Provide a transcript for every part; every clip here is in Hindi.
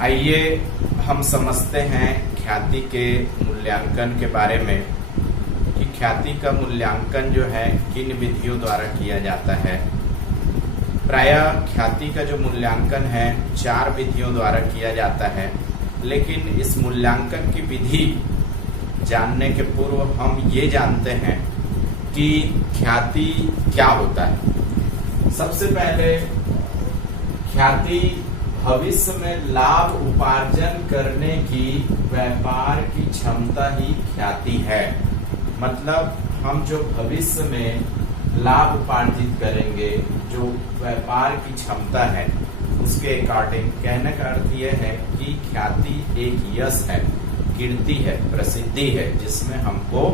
आइए हम समझते हैं ख्याति के मूल्यांकन के बारे में कि ख्याति का मूल्यांकन जो है किन विधियों द्वारा किया जाता है। प्रायः ख्याति का जो मूल्यांकन है 4 विधियों द्वारा किया जाता है, लेकिन इस मूल्यांकन की विधि जानने के पूर्व हम ये जानते हैं कि ख्याति क्या होता है। सबसे पहले ख्याति भविष्य में लाभ उपार्जन करने की व्यापार की क्षमता ही ख्याति है। मतलब हम जो भविष्य में लाभ उपार्जित करेंगे, जो व्यापार की क्षमता है, उसके अकॉर्डिंग कहने का अर्थ यह है कि ख्याति एक यश है, कीर्ति है, प्रसिद्धि है, जिसमें हमको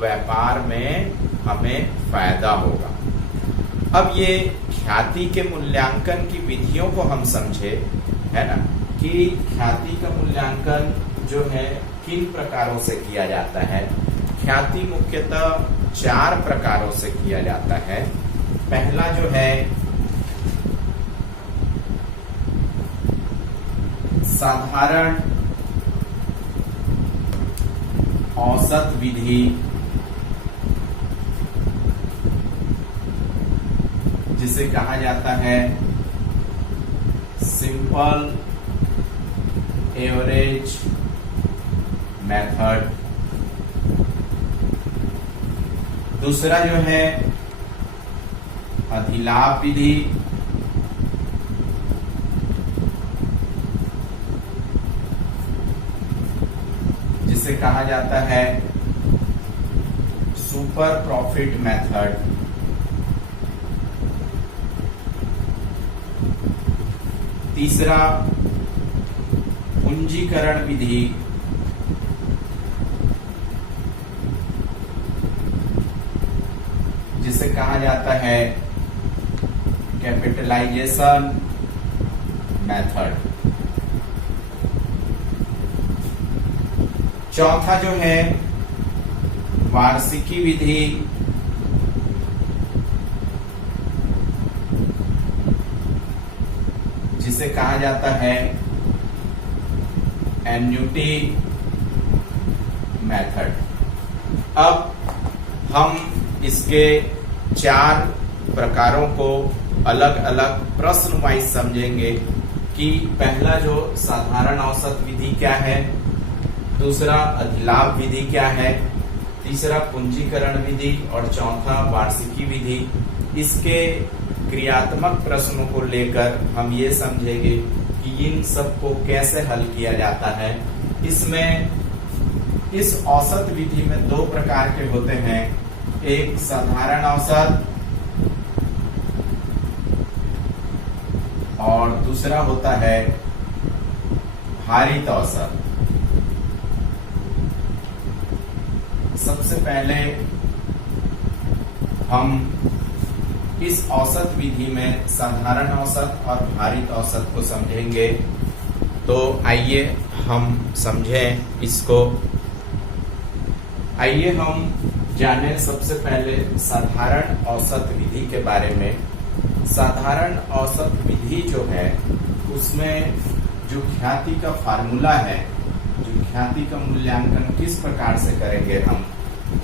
व्यापार में हमें फायदा होगा। अब ये ख्याति के मूल्यांकन की विधियों को हम समझे, है ना, कि ख्याति का मूल्यांकन जो है किन प्रकारों से किया जाता है। ख्याति मुख्यतः 4 प्रकारों से किया जाता है। पहला जो है साधारण औसत विधि, जिसे कहा जाता है सिंपल एवरेज मेथड। दूसरा जो है अधिलाभ विधि, जिसे कहा जाता है सुपर प्रॉफिट मेथड। तीसरा पूंजीकरण विधि, जिसे कहा जाता है कैपिटलाइजेशन मेथड। चौथा जो है वार्षिकी विधि, जिसे कहा जाता है एन्युटी मेथड। अब हम इसके 4 प्रकारों को अलग अलग प्रश्न वाइज समझेंगे कि पहला जो साधारण औसत विधि क्या है, दूसरा अधिलाभ विधि क्या है, तीसरा पूंजीकरण विधि और चौथा वार्षिकी विधि। इसके क्रियात्मक प्रश्नों को लेकर हम ये समझेंगे कि इन सब को कैसे हल किया जाता है। इसमें इस औसत विधि में 2 प्रकार के होते हैं, एक साधारण औसत और दूसरा होता है भारित औसत। सबसे पहले हम इस औसत विधि में साधारण औसत और भारित औसत को समझेंगे। तो आइए हम समझें इसको। आइए हम जानें सबसे पहले साधारण औसत विधि के बारे में। साधारण औसत विधि जो है उसमें जो ख्याति का फार्मूला है, जो ख्याति का मूल्यांकन किस प्रकार से करेंगे हम,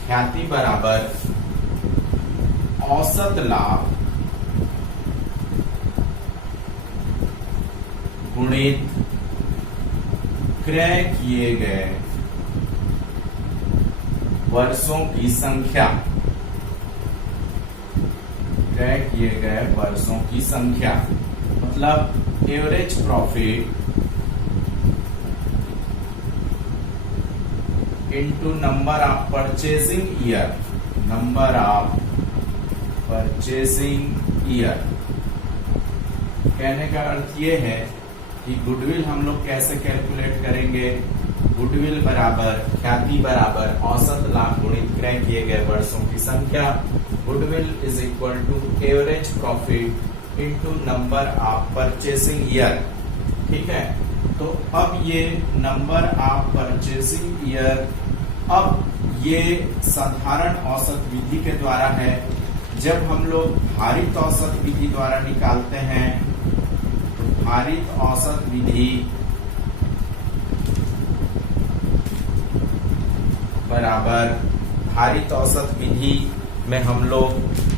ख्याति बराबर औसत लाभ गुणित क्रय किए गए वर्षों की संख्या, क्रय किए गए वर्षों की संख्या, मतलब average profit into number of purchasing year, number of purchasing year. कहने का अर्थ ये है कि गुडविल हम लोग कैसे कैलकुलेट करेंगे। गुडविल बराबर ख्याति बराबर औसत लाभ गुणित क्रय किए गए वर्षों की संख्या। Goodwill is equal to average profit into number of purchasing year. ठीक है, तो अब ये नंबर ऑफ परचेसिंग ईयर, अब ये साधारण औसत विधि के द्वारा है। जब हम लोग भारित औसत विधि द्वारा निकालते हैं तो भारित औसत विधि बराबर भारित औसत विधि में हम लोग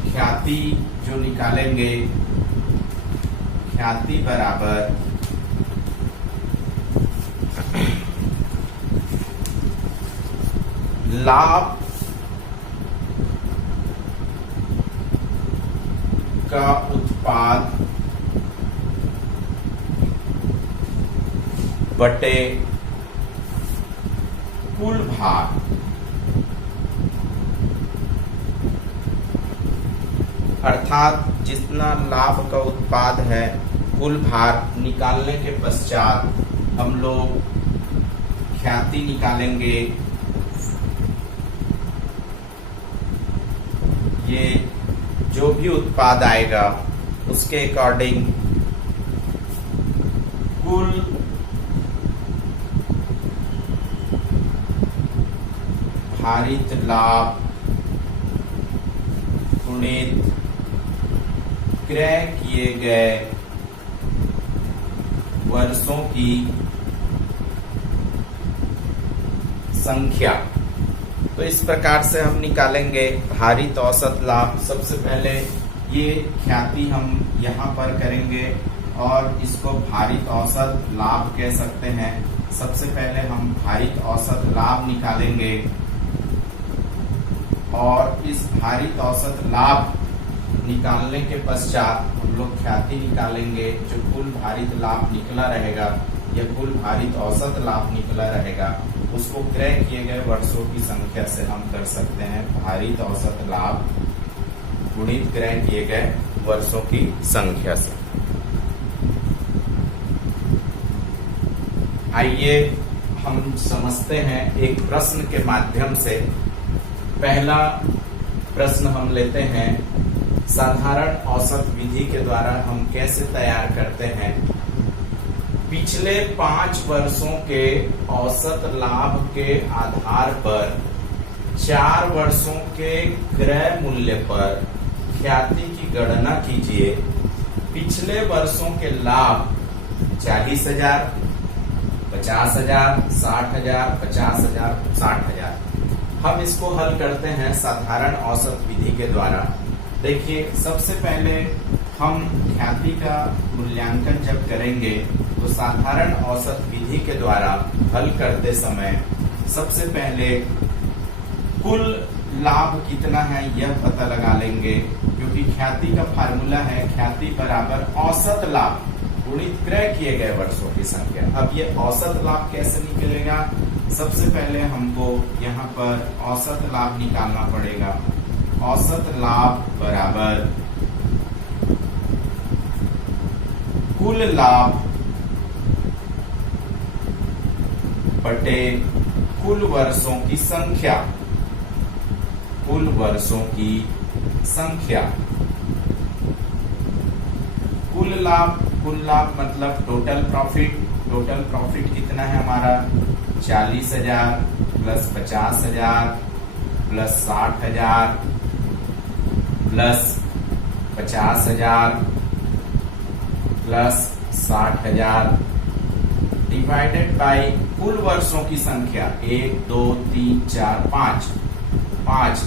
ख्याति जो निकालेंगे, ख्याति बराबर लाभ का उत्पाद बटे कुल भार, अर्थात जितना लाभ का उत्पाद है कुल भार निकालने के पश्चात हम लोग ख्याति निकालेंगे। ये जो भी उत्पाद आएगा उसके अकॉर्डिंग कुल भारित लाभ गुणित क्रय किए गए वर्षों की संख्या। तो इस प्रकार से हम निकालेंगे भारित औसत लाभ। सबसे पहले ये ख्याति हम यहाँ पर करेंगे और इसको भारित औसत लाभ कह सकते हैं। सबसे पहले हम भारित औसत लाभ निकालेंगे और इस भारित औसत लाभ निकालने के पश्चात हम लोग ख्याति निकालेंगे। जो कुल भारित लाभ निकला रहेगा या कुल भारित औसत लाभ निकला रहेगा उसको क्रय किए गए वर्षों की संख्या से हम कर सकते हैं भारित औसत लाभ गुणित क्रय किए गए वर्षों की संख्या से। आइए हम समझते हैं एक प्रश्न के माध्यम से। पहला प्रश्न हम लेते हैं, साधारण औसत विधि के द्वारा हम कैसे तैयार करते हैं। पिछले 5 वर्षों के औसत लाभ के आधार पर 4 वर्षों के क्रय मूल्य पर ख्याति की गणना कीजिए। पिछले वर्षों के लाभ 40,000, 50,000, 60,000, 50,000, 60,000। हम इसको हल करते हैं साधारण औसत विधि के द्वारा। देखिए, सबसे पहले हम ख्याति का मूल्यांकन जब करेंगे तो साधारण औसत विधि के द्वारा हल करते समय सबसे पहले कुल लाभ कितना है यह पता लगा लेंगे, क्योंकि ख्याति का फार्मूला है ख्याति बराबर औसत लाभ गुणित क्रय किए गए वर्षों की संख्या। अब ये औसत लाभ कैसे निकलेगा? सबसे पहले हमको यहाँ पर औसत लाभ निकालना पड़ेगा। औसत लाभ बराबर कुल लाभ बटे कुल वर्षों की संख्या। कुल वर्षों की संख्या। कुल लाभ मतलब टोटल प्रॉफिट। टोटल प्रॉफिट कितना है हमारा? 40,000 plus 50,000 plus 60,000 plus 50,000 plus 60,000 divided by कुल वर्षों की संख्या 1, 2, 3, 4, 5।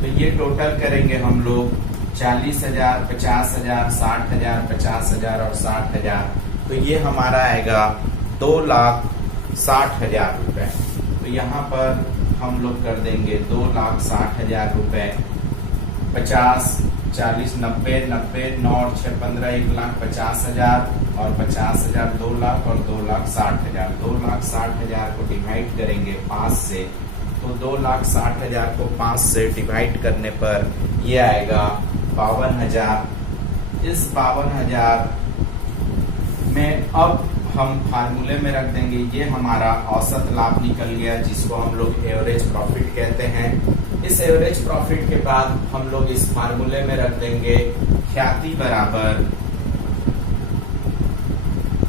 तो ये टोटल करेंगे हम लोग 40,000, 50,000, 60,000, 50,000 और 60,000। तो ये हमारा आएगा 2,60,000 रुपए। तो यहाँ पर हम लोग कर देंगे 2,60,000 रुपए। 50, 40, 90, 90, 9 और 6, 15, 1,50,000 और 50,000 2 लाख और 2,60,000। 2,60,000 को डिवाइड करेंगे 5 से, तो 2,60,000 को 5 से डिवाइड करने पर ये आएगा 52,000। इस 52,000 में अब हम फार्मूले में रख देंगे। ये हमारा औसत लाभ निकल गया, जिसको हम लोग एवरेज प्रॉफिट कहते हैं। इस एवरेज प्रॉफिट के बाद हम लोग इस फार्मूले में रख देंगे ख्याति बराबर,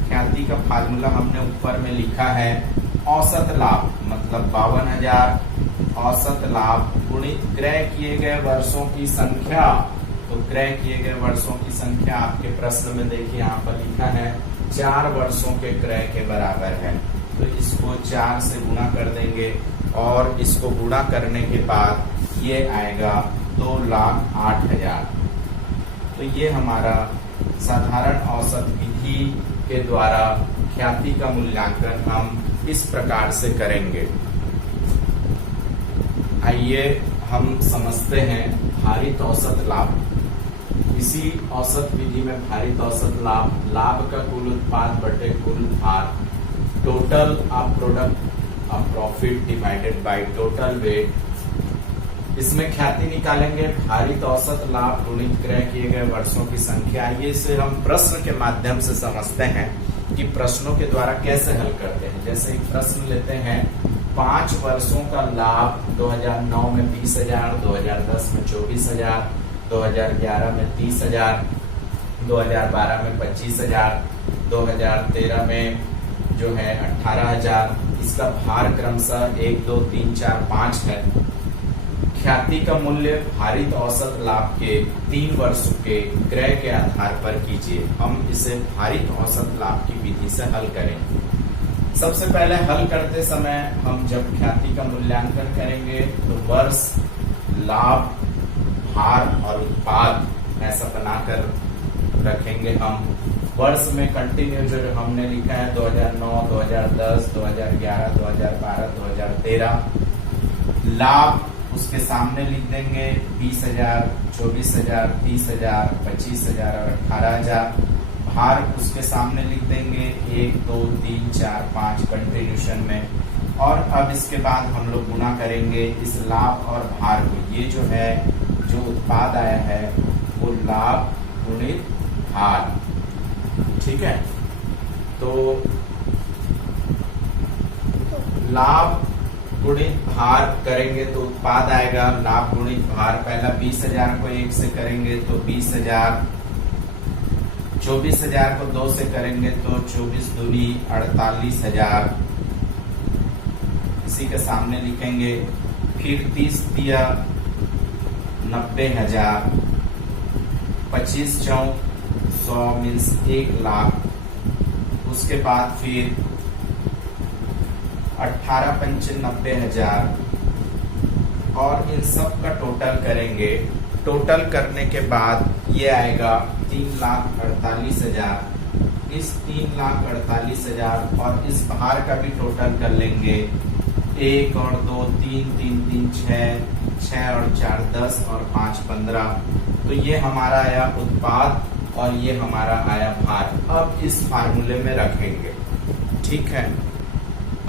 ख्याति का फार्मूला हमने ऊपर में लिखा है, औसत लाभ मतलब 52,000 औसत लाभ गुणित क्रय किए गए वर्षों की संख्या। तो क्रय किए गए वर्षों की संख्या आपके प्रश्न में देखिए यहाँ पर लिखा है 4 वर्षों के क्रय के बराबर है। तो इसको 4 से गुणा कर देंगे और इसको गुणा करने के बाद ये आएगा 2,08,000। तो ये हमारा साधारण औसत विधि के द्वारा ख्याति का मूल्यांकन हम इस प्रकार से करेंगे। आइए हम समझते हैं भारित औसत लाभ। इसी औसत विधि में भारित औसत लाभ, लाभ का कुल उत्पाद बटे कुल भार, total of product of profit divided by total weight. इसमें ख्याति निकालेंगे भारित औसत लाभ गुणित क्रय किए गए वर्षों की संख्या। ये इसे हम प्रश्न के माध्यम से समझते हैं कि प्रश्नों के द्वारा कैसे हल करते हैं। जैसे एक प्रश्न लेते हैं, 5 वर्षों का लाभ 2009 में 20,000, 2010 में 24,000, 2011 में 30,000, 2012 में 25,000, 2013 में जो है 18,000। इसका भार क्रमशः 1, 2, 3, 4, 5 है। ख्याति का मूल्य भारित औसत लाभ के 3 वर्षों के क्रय के आधार पर कीजिए। हम इसे भारित औसत लाभ की विधि से हल करेंगे। सबसे पहले हल करते समय हम जब ख्याति का मूल्यांकन करेंगे तो वर्ष, लाभ, भार और उत्पाद ऐसा बनाकर रखेंगे। हम वर्ष में कंटिन्यू जो हमने लिखा है 2009, 2010, 2011, 2012, 2013। लाभ उसके सामने लिख देंगे 20,000, 24,000, 30,000, 25,000 और 18,000। भार उसके सामने लिख देंगे 1, 2, 3, 4, 5 कंटिन्यूशन में। और अब इसके बाद हम लोग गुणा करेंगे इस लाभ और भार को। ये जो है जो उत्पाद आया है वो लाभ गुणित भार, ठीक है। तो लाभ गुणित भार करेंगे तो उत्पाद आएगा लाभ गुणित भार। पहला 20,000 को 1 से करेंगे तो 20,000, 24,000 को 2 से करेंगे तो 24 दूनी 48,000। इसी के सामने लिखेंगे। फिर 30 दिया 90,000, 25 चौक 100 मीन्स 1 लाख। उसके बाद फिर 18 पंचे 90,000 और इन सब का टोटल करेंगे। टोटल करने के बाद ये आएगा 3,48,000। इस 3,48,000 और इस भार का भी टोटल कर लेंगे। 1 और 2 3, 3, 3 6, 6 और 4 10 और 5 15। तो ये हमारा आया उत्पाद और ये हमारा आया भार। अब इस फार्मूले में रखेंगे, ठीक है।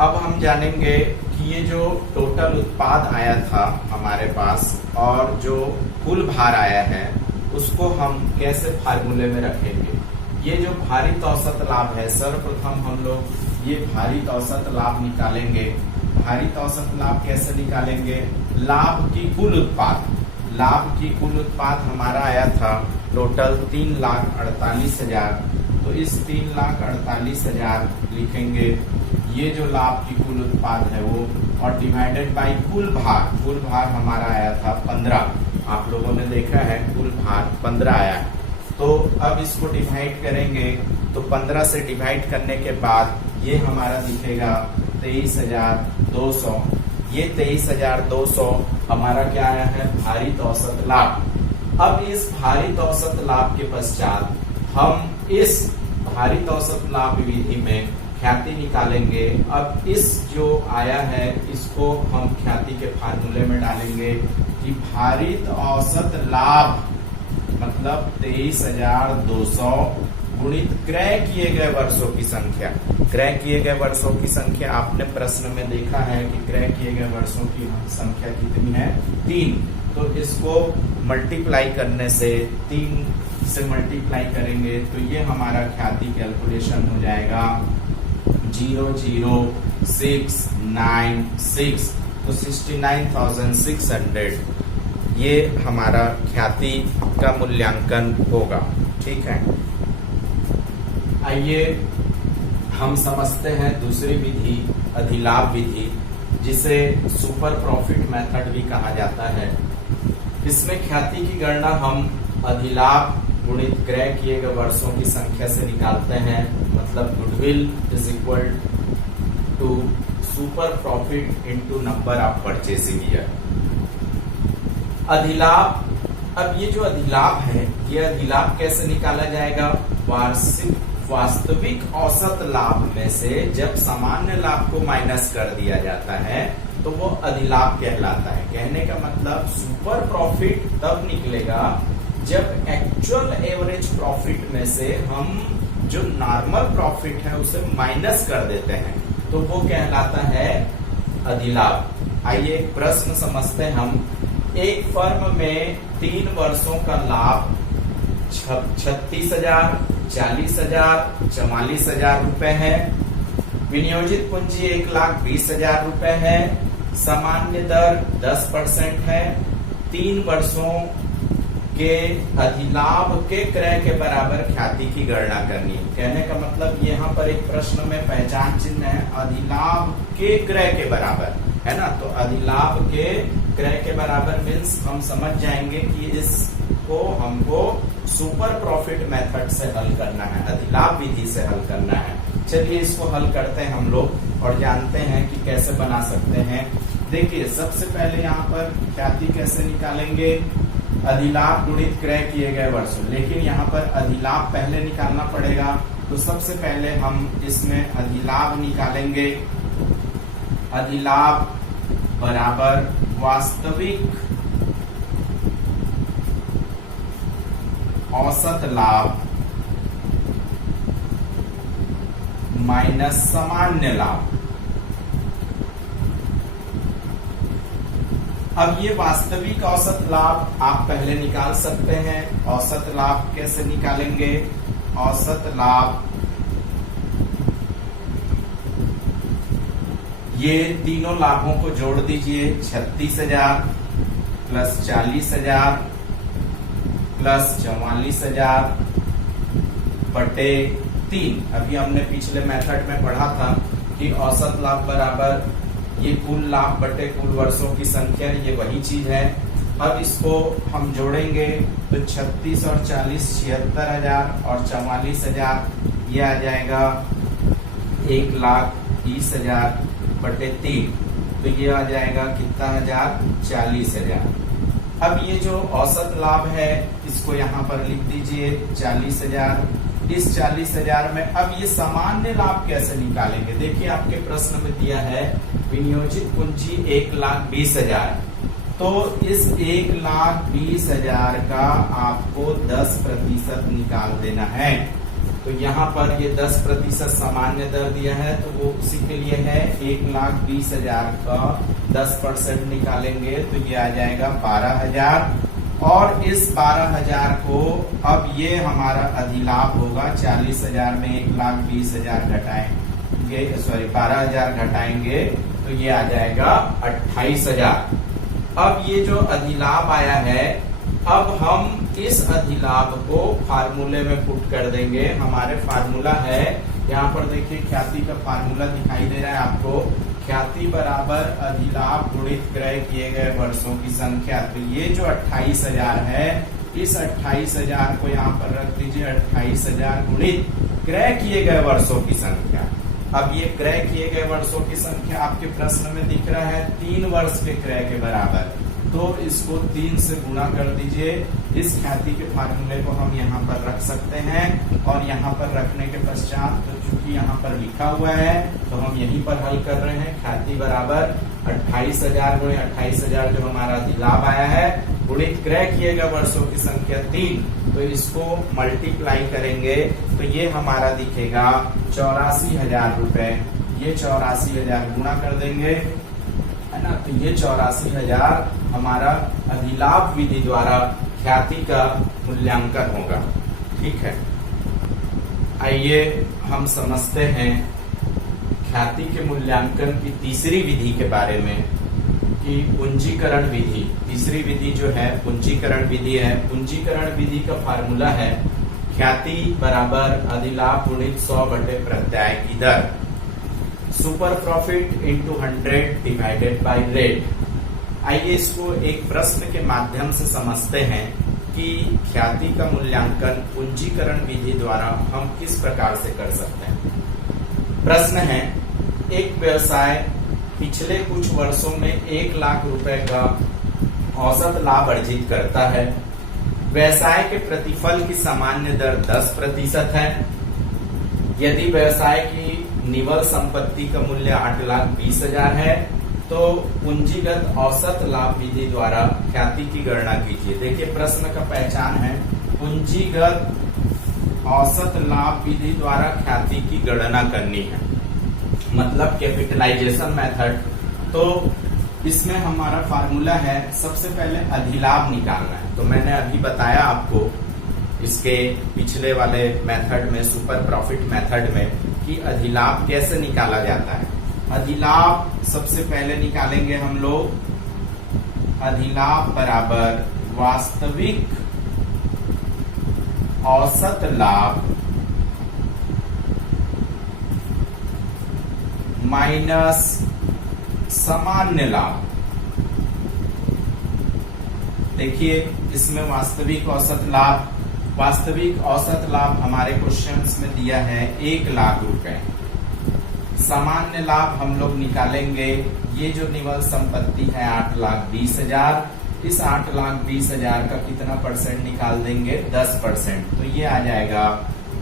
अब हम जानेंगे कि ये जो टोटल उत्पाद आया था हमारे पास और जो कुल भार आया है उसको हम कैसे फार्मूले में रखेंगे। ये जो भारित औसत लाभ है, सर्वप्रथम हम लोग ये भारित औसत लाभ निकालेंगे। भारित औसत लाभ कैसे निकालेंगे? लाभ की कुल उत्पाद, लाभ की कुल उत्पाद हमारा आया था टोटल 3,48,000। तो इस 3,48,000 लिखेंगे। ये जो लाभ की कुल उत्पाद है वो, और डिवाइडेड बाय कुल भार। कुल भार हमारा आया था 15। आप लोगों ने देखा है कुल भार 15 आया। तो अब इसको डिवाइड करेंगे तो 15 से डिवाइड करने के बाद ये हमारा दिखेगा 23,200। ये 23,200 हमारा क्या आया है? भारित औसत लाभ। अब इस भारित औसत लाभ के पश्चात हम इस भारित औसत लाभ विधि में ख्याति निकालेंगे। अब इस जो आया है इसको हम ख्याति के फार्मूले में डालेंगे कि भारित औसत लाभ मतलब 23,200 गुणित क्रय किए गए वर्षों की संख्या। क्रय किए गए वर्षों की संख्या आपने प्रश्न में देखा है कि क्रय किए गए वर्षों की संख्या कितनी है? 3। तो इसको मल्टीप्लाई करने से 3 से मल्टीप्लाई करेंगे तो ये हमारा ख्याति कैलकुलेशन हो जाएगा 00696। तो 69,600 ये हमारा ख्याति का मूल्यांकन होगा, ठीक है। आइए हम समझते हैं दूसरी विधि, अधिलाभ विधि, जिसे सुपर प्रॉफिट मेथड भी कहा जाता है। इसमें ख्याति की गणना हम अधिलाभ गुणित क्रय किए गए वर्षों की संख्या से निकालते हैं। मतलब goodwill is equal to super profit into number of purchasing year. अधिलाभ, अब ये जो अधिलाभ है, ये अधिलाभ कैसे निकाला जाएगा? वास्तविक औसत लाभ में से जब सामान्य लाभ को माइनस कर दिया जाता है तो वो अधिलाभ कहलाता है। कहने का मतलब सुपर प्रॉफिट तब निकलेगा जब एक्चुअल एवरेज प्रॉफिट में से हम जो नॉर्मल प्रॉफिट है उसे माइनस कर देते हैं, तो वो कहलाता है अधिलाभ। आइए एक प्रश्न समझते हैं हम। एक फर्म में 3 वर्षों का लाभ 36,000, 40,000, 44,000 रुपए है। विनियोजित पूंजी 1,20,000 रुपए है। सामान्य दर 10% है। 3 वर्षों के अधिलाभ के क्रय के बराबर ख्याति की गणना करनी है। कहने का मतलब यहाँ पर एक प्रश्न में पहचान चिन्ह है, अधिलाभ के क्रय के बराबर, है ना। तो अधिलाभ के क्रय के बराबर मीन्स हम समझ जाएंगे कि इसको हमको सुपर प्रॉफिट मेथड से हल करना है, अधिलाभ विधि से हल करना है। चलिए इसको हल करते हैं हम लोग और जानते हैं कि कैसे बना सकते हैं। देखिए सबसे पहले यहाँ पर ख्याति कैसे निकालेंगे? अधिलाभ गुणित क्रय किए गए वर्षों, लेकिन यहाँ पर अधिलाभ पहले निकालना पड़ेगा। तो सबसे पहले हम इसमें अधिलाभ निकालेंगे। अधिलाभ बराबर वास्तविक औसत लाभ माइनस सामान्य लाभ। अब ये वास्तविक औसत लाभ आप पहले निकाल सकते हैं। औसत लाभ कैसे निकालेंगे? औसत लाभ, ये तीनों लाभों को जोड़ दीजिए। 36,000 प्लस 40,000 प्लस 44,000 बटे 3। अभी हमने पिछले मेथड में पढ़ा था कि औसत लाभ बराबर ये कुल लाभ बटे कुल वर्षों की संख्या, ये वही चीज है। अब इसको हम जोड़ेंगे तो 36 और 40 76,000 और 44,000, ये आ जाएगा 1,20,000 बटे 3। तो ये आ जाएगा कितना हजार? 40,000। अब ये जो औसत लाभ है इसको यहाँ पर लिख दीजिए 40,000। इस 40,000 में अब ये सामान्य लाभ कैसे निकालेंगे? देखिए आपके प्रश्न में दिया है विनियोजित पूंजी 1,20,000, तो इस 1,20,000 का आपको 10% निकाल देना है। तो यहाँ पर ये 10% सामान्य दर दिया है, तो वो उसी के लिए है। 1,20,000 का 10% निकालेंगे तो ये आ जाएगा 12,000। और इस 12,000 को अब ये हमारा अधिलाभ होगा। 40,000 में 1,20,000 घटाएंगे, सॉरी 12,000 घटाएंगे तो ये आ जाएगा 28,000। अब ये जो अधिलाभ आया है, अब हम इस अधिलाभ को फार्मूले में पुट कर देंगे। हमारे फार्मूला है, यहाँ पर देखिए ख्याति का फार्मूला दिखाई दे रहा है आपको। ख्याति बराबर अधिलाभ गुणित क्रय किए गए वर्षों की संख्या। तो ये जो 28,000 है, इस 28,000 को यहाँ पर रख दीजिए। 28,000 गुणित क्रय किए गए वर्षों की संख्या। अब ये क्रय किए गए वर्षों की संख्या आपके प्रश्न में दिख रहा है 3 वर्ष के क्रय के बराबर, तो इसको 3 से गुणा कर दीजिए। इस ख्याति के फार्मूले को हम यहाँ पर रख सकते हैं और यहाँ पर रखने के पश्चात तो चूंकि यहाँ पर लिखा हुआ है तो हम यहीं पर हल कर रहे हैं। ख्याति बराबर 28,000 गुणे 28,000 जो हमारा अधिलाभ आया है गुणित क्रय किए गए वर्षों की संख्या 3, तो इसको मल्टीप्लाई करेंगे तो ये हमारा दिखेगा 84,000 रुपए। ये 84,000 गुणा कर देंगे, है ना। तो ये 84,000 हमारा अधिलाभ विधि द्वारा ख्याति का मूल्यांकन होगा। ठीक है, आइए हम समझते हैं ख्याति के मूल्यांकन की तीसरी विधि के बारे में कि पूंजीकरण विधि। तीसरी विधि जो है पूंजीकरण विधि है। पूंजीकरण विधि का फार्मूला है ख्याति बराबर अधिलाभ गुणित 100 बटे प्रत्यय की दर, super profit into 100 divided by rate. आइए इसको एक प्रश्न के माध्यम से समझते हैं कि ख्याति का मूल्यांकन पूंजीकरण विधि द्वारा हम किस प्रकार से कर सकते हैं। प्रश्न है, एक व्यवसाय पिछले कुछ वर्षों में 1 लाख रुपए का औसत लाभ अर्जित करता है। व्यवसाय के प्रतिफल की सामान्य दर 10% है। यदि व्यवसाय की निवल संपत्ति का मूल्य 8,20,000 है तो पूंजीगत औसत लाभ विधि द्वारा ख्याति की गणना कीजिए। देखिए प्रश्न का पहचान है पूंजीगत औसत लाभ विधि द्वारा ख्याति की गणना करनी है, मतलब कैपिटलाइजेशन मेथड। तो इसमें हमारा फार्मूला है, सबसे पहले अधिलाभ निकालना है। तो मैंने अभी बताया आपको इसके पिछले वाले मेथड में, सुपर प्रॉफिट मेथड में, कि अधिलाभ कैसे निकाला जाता है। अधिलाभ सबसे पहले निकालेंगे हम लोग, अधिलाभ बराबर वास्तविक औसत लाभ माइनस सामान्य लाभ। देखिए इसमें वास्तविक औसत लाभ हमारे क्वेश्चंस में दिया है 1 लाख रुपए। सामान्य लाभ हम लोग निकालेंगे, ये जो निवल संपत्ति है 8,20,000, इस 8,20,000 का कितना परसेंट निकाल देंगे, 10%। तो ये आ जाएगा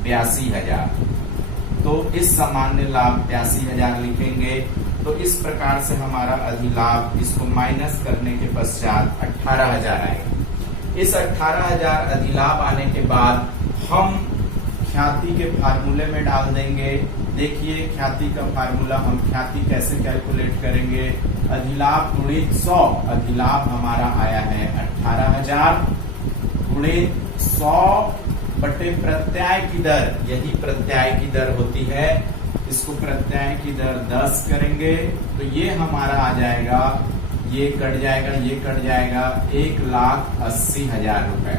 82,000। तो इस सामान्य लाभ 82,000 लिखेंगे। तो इस प्रकार से हमारा अधिलाभ, इसको माइनस करने के पश्चात 18,000 आएगा। इस 18,000 अधिलाभ आने के बाद हम ख्याति के फार्मूले में डाल देंगे। देखिए ख्याति का फार्मूला, हम ख्याति कैसे कैलकुलेट करेंगे, अधिलाभ गुणित 100। अधिलाभ हमारा आया है 18,000 गुणित 100 बटे प्रत्यय की दर, यही प्रत्यय की दर होती है, इसको प्रत्यय की दर 10 करेंगे तो ये हमारा आ जाएगा, ये कट जाएगा, ये कट जाएगा, 1,80,000 रुपए।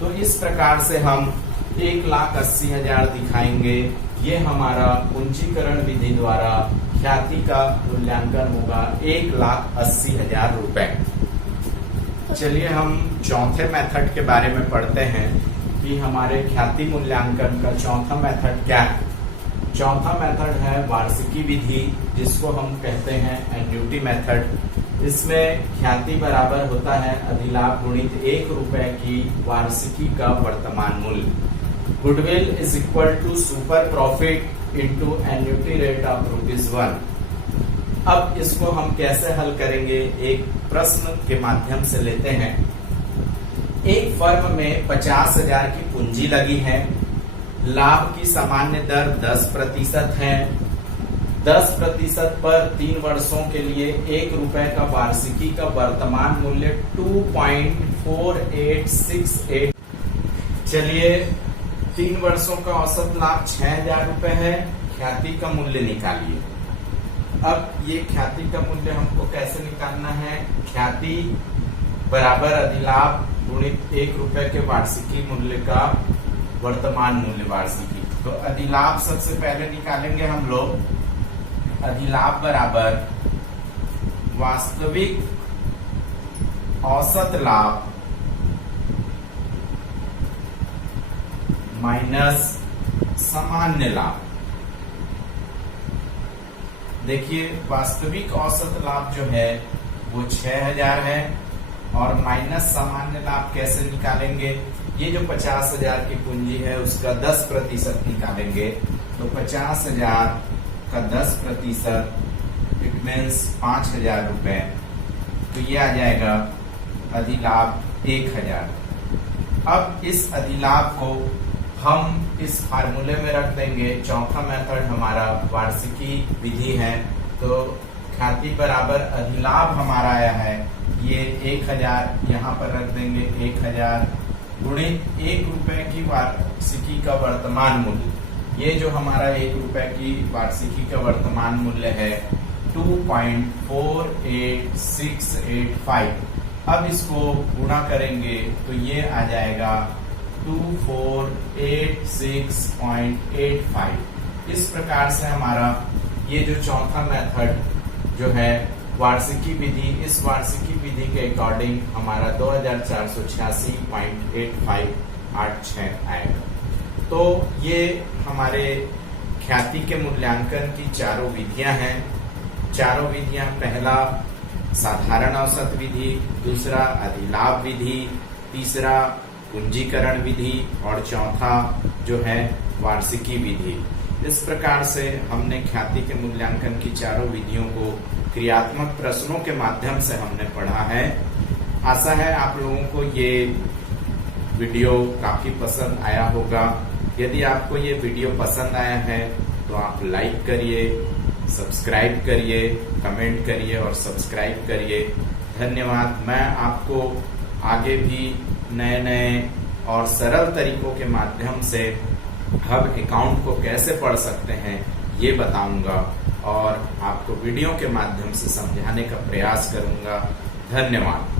तो इस प्रकार से हम 1,80,000 दिखाएंगे। ये हमारा पूंजीकरण विधि द्वारा ख्याति का मूल्यांकन होगा 1,80,000 रुपए। चलिए हम चौथे मेथड के बारे में पढ़ते हैं कि हमारे ख्याति मूल्यांकन का चौथा मेथड क्या है। चौथा मेथड है वार्षिकी विधि, जिसको हम कहते हैं एन्युटी मेथड। इसमें ख्याति बराबर होता है अधिलाभ गुणित 1 रुपए की वार्षिकी का वर्तमान मूल्य। Goodwill is equal to super profit into annuity rate of ₹1। अब इसको हम कैसे हल करेंगे, एक प्रश्न के माध्यम से लेते हैं। एक फर्म में 50,000 की पूंजी लगी है, लाभ की सामान्य दर 10% है। 10% पर 3 वर्षों के लिए 1 रुपए का वार्षिकी का वर्तमान मूल्य 2.4868। चलिए 3 वर्षों का औसत लाभ 6,000 रुपए है। ख्याति का मूल्य निकालिए। अब ये ख्याति का मूल्य हमको कैसे निकालना है, ख्याति बराबर अधिलाभ गुणित 1 रुपए के वार्षिकी मूल्य का वर्तमान मूल्य वार्षिकी। तो अधिलाभ सबसे पहले निकालेंगे हम लोग, अधिलाभ बराबर वास्तविक औसत लाभ माइनस सामान्य लाभ। देखिए वास्तविक औसत लाभ जो है वो 6,000 है और माइनस सामान्य लाभ कैसे निकालेंगे, ये जो 50,000 की पूंजी है उसका 10% निकालेंगे। तो 50,000 का 10% इट मीन्स 5,000 रुपए। तो ये आ जाएगा अधिलाभ 1,000। अब इस अधिलाभ को हम इस फार्मूले में रख देंगे। चौथा मेथड हमारा वार्षिकी विधि है। तो ख्याति बराबर अधिलाभ हमारा आया है, ये 1,000 यहाँ पर रख देंगे, 1,000 गुणित 1 रुपए की वार्षिकी का वर्तमान मूल्य। ये जो हमारा 1 रुपए की वार्षिकी का वर्तमान मूल्य है 2.48685। अब इसको गुणा करेंगे तो ये आ जाएगा 2486.85। इस प्रकार से हमारा ये जो चौथा मेथड जो है वार्षिकी विधि, इस वार्षिकी विधि के अकॉर्डिंग हमारा 2486.8586 आएगा। तो ये हमारे ख्याति के मूल्यांकन की चारों विधियां हैं। चारों विधियां, पहला साधारण औसत विधि, दूसरा अधिलाभ विधि, तीसरा पूंजीकरण विधि और चौथा जो है वार्षिकी विधि। इस प्रकार से हमने ख्याति के मूल्यांकन की चारों विधियों को क्रियात्मक प्रश्नों के माध्यम से हमने पढ़ा है। आशा है आप लोगों को ये वीडियो काफी पसंद आया होगा। यदि आपको ये वीडियो पसंद आया है तो आप लाइक करिए, सब्सक्राइब करिए, कमेंट करिए और सब्सक्राइब करिए। धन्यवाद। मैं आपको आगे भी नए नए और सरल तरीकों के माध्यम से हब अकाउंट को कैसे पढ़ सकते हैं ये बताऊंगा और आपको वीडियो के माध्यम से समझाने का प्रयास करूंगा। धन्यवाद।